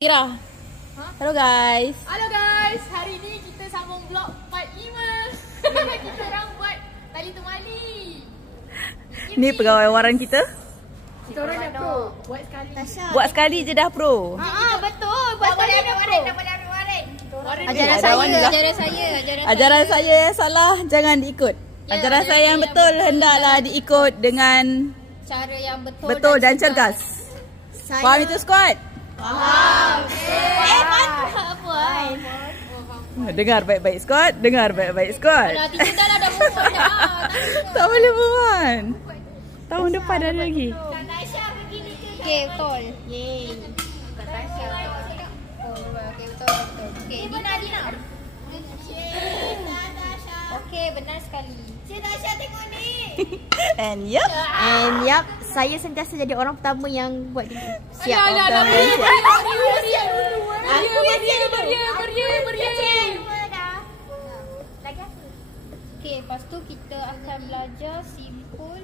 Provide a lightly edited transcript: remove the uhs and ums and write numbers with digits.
Ira. Hello guys. Hello guys. Hari ni kita sambung vlog part 5. Kita orang buat tali temali. Ni pegawai waran kita. Kita orang dah pro. Buat sekali. Buat sekali je dah pro. Betul. Buat sekali dah waring. Dah boleh ambil waring. Ajaran saya yang salah jangan diikut. Ajaran saya yang betul hendaklah diikut dengan Cara yang betul dan cergas. Faham itu squad? Dengar baik-baik squad. Dengar baik-baik squad. Teacher dah dah move on dah. Tak boleh buat. Tahun depan ada lagi. Natasha begini ke? Okay, betul. Yeay. Natasha. Okay, betul. Okay, Dina. Okay, benar sekali. Cik Natasha tengok ni. And yup, saya sentiasa jadi orang pertama yang buat dia. Siap. Okay, lepas tu kita akan belajar simpul